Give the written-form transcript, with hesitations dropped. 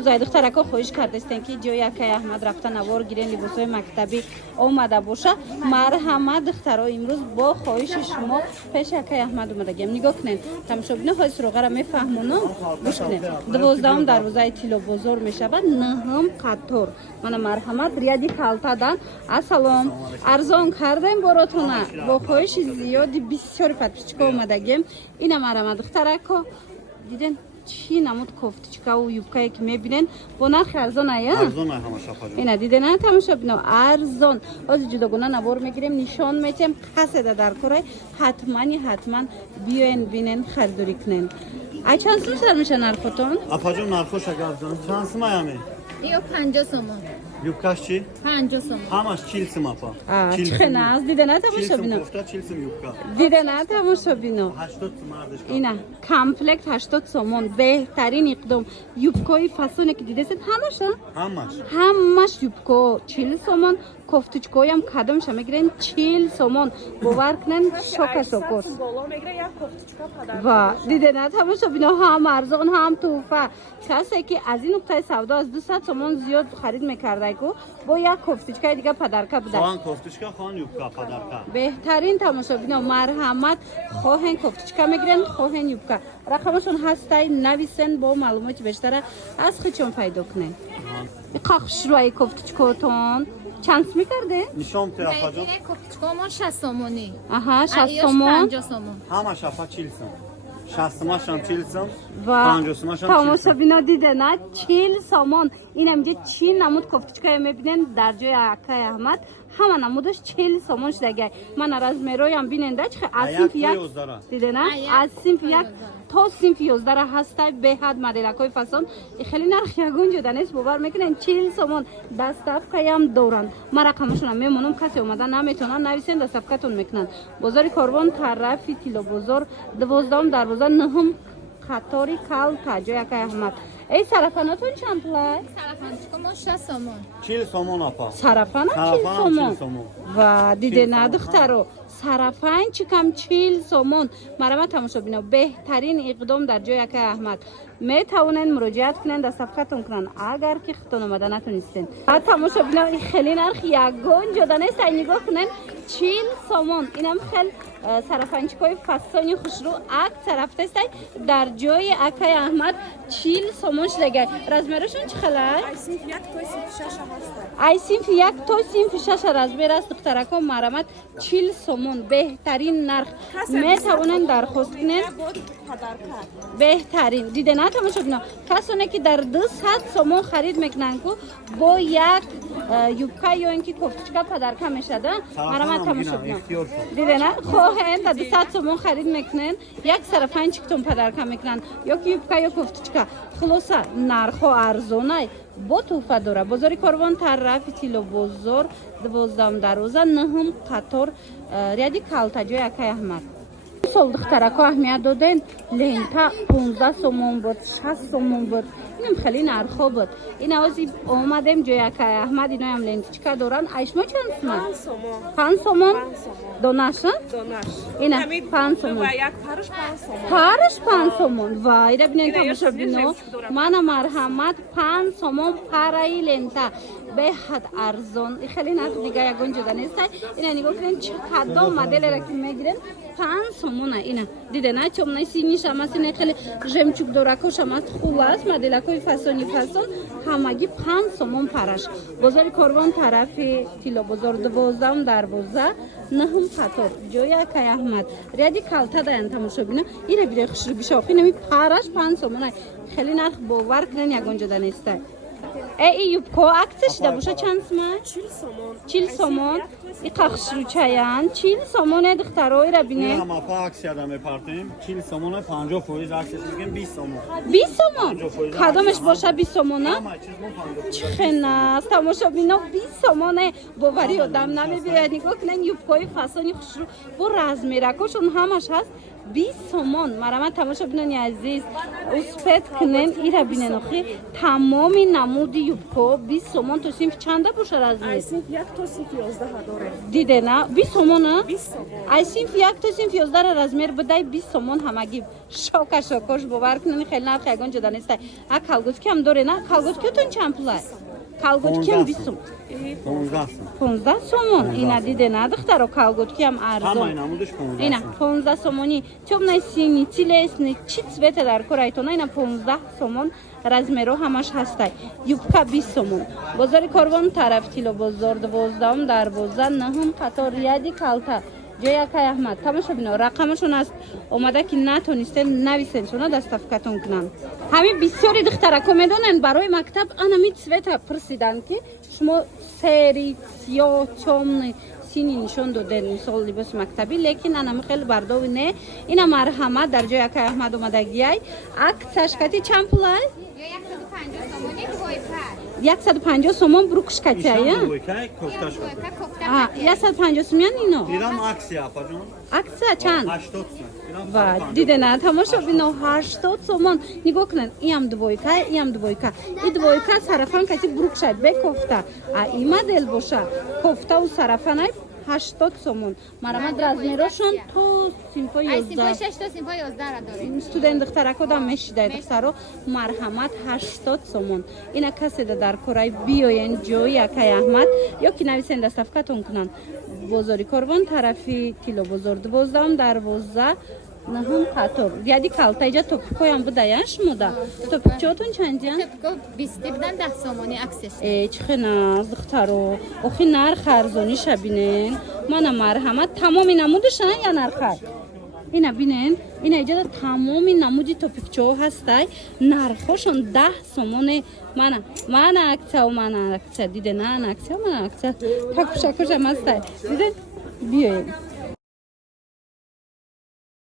امروز ای دخترکا خواهش کردستن که جای اکای احمد رفتن نوار گیرن لباسای مکتبی آمده باشه مرحمت دخترها امروز با خواهش شما پیش اکای احمد اومده گیم نگاه کنین تماشابین های سروغه را میفهمونم گوش کنین 12 دروازه طلا بازار میشود نهم قطار من مرحمت ریادی کالتادان السلام ارزان کردیم براتونه با خواهش زیادی بسیار پترچکا اومده گیم اینا مرحمت دخترکا دیدن چی نمود کوفتچکا و یوبکایی که میبینن با نرخ ارزان ایا ارزان همه شفاجون اینا دیدن تماشابین ارزان از جداگونه نوار میگیریم نشان میتیم قصد در کره حتما بیاین بینن خریداری کنن ای چند سال میشه نرختون اپاجون نرخوش اگر جان چند سما یمی ایو 50 سومون یوبکاش چی 50 سومون همش 40 سما پا چه ناز دیدن تماشابین کوفته 40 سم یوبکا دیدن تماشابین 80 سما ارزش اینا کامپلکت 80 سومون بهترین اقدام یوبکای فسونه که دیدید همش یوبکا 40 سومون کوفتچکای هم کدام شما میگیرن 40 سومون باور کنن شوکر و دیدن تماشابین هم ارزان هم توفه کسی که از این نقطه سودا از 200 سومون زیاد خرید میکرده کو با یک کوفتچکای دیگه پدرکا بده خان کوفتچکا خان یوبکا پدرکا بهترین تماشابین مرحمت خواهن کوفتچکا میگیرن خواهن یوبکا رقمشون هستای نویسن با معلومات بیشتر از خودشون پیدا کنن قاقش روی کوفتچکاتون چانس میکرده نشام تر اپاجون کوفتچکا ما 60 سومونی آها 60 سومون 50 سومون همه شفا 40 سم 60 سما شام 40 سم و 50 سما شام 40 سم تماشابینا دیدن 40 سومون این میگه چی نمود کوفتچکای میبینن در جای اکای احمد همه نمودش 40 سومونش دیگه من از میرویم بیننده چه از صنف یک دیدن از صنف یک تا صنف 11 هسته به حد مدلکای فسان خیلی نرخ یگون جدا نیست باور میکنن 40 سومون دستافکای هم دورن ما رقمشون میمونم کسی اومدن نمیتونن نویسن دستافکاتون میکنن بازار کاروان طرف طلا بازار 12 دروازه نهم قطاری کال تاجای اکای احمد ای سرفاناتون چند پلای؟ سرفانچکا ما 60 سومون 40 سومون اپا سرفان 40 سومون و دیده نه دخترو سرفان چکم 40 سومون مرحمت تماشابینا بهترین اقدام در جای اکای احمد می توانن مراجعت کنن در صفحتون کنن اگر که خودتون اومده نتونستین تماشابینا خیلی نرخ یگون جدا نیست نگاه کنن 40 سومون اینم خیلی سرفانچکای فسانی خوشرو اک رفته است در جای اکای احمد 40 سومونش دیگه رزمرشون چه خلای ای صنف یک تا صنف 6 رزمر است دخترکا مرحمت 40 سومون بهترین نرخ می توانن درخواست کنن بهترین دیده نه تماشابینا کسانی که در 200 سومون خرید میکنن کو با یک یوبکا یا اینکه کوفتچکا پدرکا میشدن مرحمت تماشابینا دیده نه خواهن در 200 سومون خرید میکنن یک سرفان چکتون پدرکا میکنن یا که یوبکا یا کوفتچکا خلاصه نرخ ارزانه با توفه داره بازار کاروان طرف طلا بازار 12 دروازه نهم قطار ریادی کالتا جای اکای احمد سال دخترکا اهمیت دادن لنتا 15 سومون بود 60 سومون بود اینم خیلی نرخ بود این اوزی اومدیم جای اکای احمد اینا هم لنتچکا دارن ایشما چند سومون 5 سومون دونش اینا 5 سومون و یک پارش 5 سومون پارش 5 سومون وای را بینید تماشابینو من مرحمت 5 سومون پارای لنتا به حد ارزان خیلی نه دیگه یگون جدا نیست اینا نگاه کنین چه کدام مدل را که میگیرن 5 سومون اینا دیده نه چون نه سینی شما سینه خیلی ژمچوک دورکو شما خلاص مدلکای فسانی فسان همگی 5 سومون پارش بازار کاروان طرف طلا بازار 12 دروازه نهم قطار جای اکای احمد ریادی کالتا دارن تماشابینا اینا بیره خوشرو بیشاخی نمی پارش 5 سومون خیلی نرخ باور کنن یگون جدا نیست ای یوبکو عکسش ده باشه چند سومون 40 سومون ای قاقش رو چایان 40 سومون دخترای را بینن هم اپا عکس یادم میپرتیم 40 سومون 50% عکسش میگن 20 سومون 20 سومون کدامش باشه 20 سومون چه ناز تماشابینا 20 سومون باوری آدم نمیبینه نگاه کنن یوبکای فسانی خوشرو با رزمیرکاشون همش هست 20 сомон. Марама тамоша бинани азиз. Успет кнен ира бинен охи. Тамоми намуди юбко 20 сомон то синф чанда боша размер. Ай синф як то синф 11 доре. Диде на 20 сомона? 20 сомон. ай синф як то синф 11 размер бадай 20 сомон ҳамагӣ шока шокош бовар кунани хеле нарх ягон ҷуда нестай. А калготки ҳам доре на? Калготкиотон чанд пулай? Калготки ҳам 20 сомон. 15 сом. 15 сомон. Ина диде на духтаро калготки ҳам арзон. Ҳамаи намудаш 15 Ина сом. 15 сомони. Тёмнаи сини, тилесни, чи цвета дар корайтона ина 15 сомон размеро ҳамаш ҳастай. Юбка 20 сомон. Бозори Корвон тараф тило бозор 12 дарвоза 9 қатор яди калта. Ҷои Акай Аҳмад тамоша бино рақамашон аст омада ки натонистен нависен шуна доставкатон кунанд. Ҳамин бисёри духтарако медонанд барои мактаб анами цвета пурсидан ки шумо сери сиёҳ тёмный сини нишон доден мисол либоси мактаби лекин анами хеле бардови не ина марҳамат дар ҷои Акай Аҳмад омадагиай аксияш кати чанд пулай? 150 сомон брукшкатия. Ишан бойкай кофташ. 150 сомон ино. Дирам аксия апаҷон. Аксия чанд? 80 сом. ва диде на тамошо бино 80 сомон нигоҳ кунед иам двойка иам двойка и двойка сарафан кати брукшад бе кофта а и модел боша кофтаву сарафанай 80 сомон марамад размерошон то синфо 11 6 تا سیمپا 11 را داره. студент духтарако да мешидай духтаро марҳамат 80 сомон ина касе да дар кораи биёен ҷои Акай Аҳмад ё ки нависен доставкатон кунанд бозори Корвон тарафи кило бозор 12 дарвоза наҳум қатор яди калта иҷа топикоям будая шумода топикчиотон чандиян Тепко 20 بدن 10 сомони аксеш. чӣ хена духтаро охи нарх арзониша бинен мана марҳамат тамоми намудашана я нархар ина бинен ина иҷада тамоми намуди топикчоҳо ҳастай нархошон 10 сомоне мана аксия диде на аксия мана аксия такушакушам ҳастай диде биёед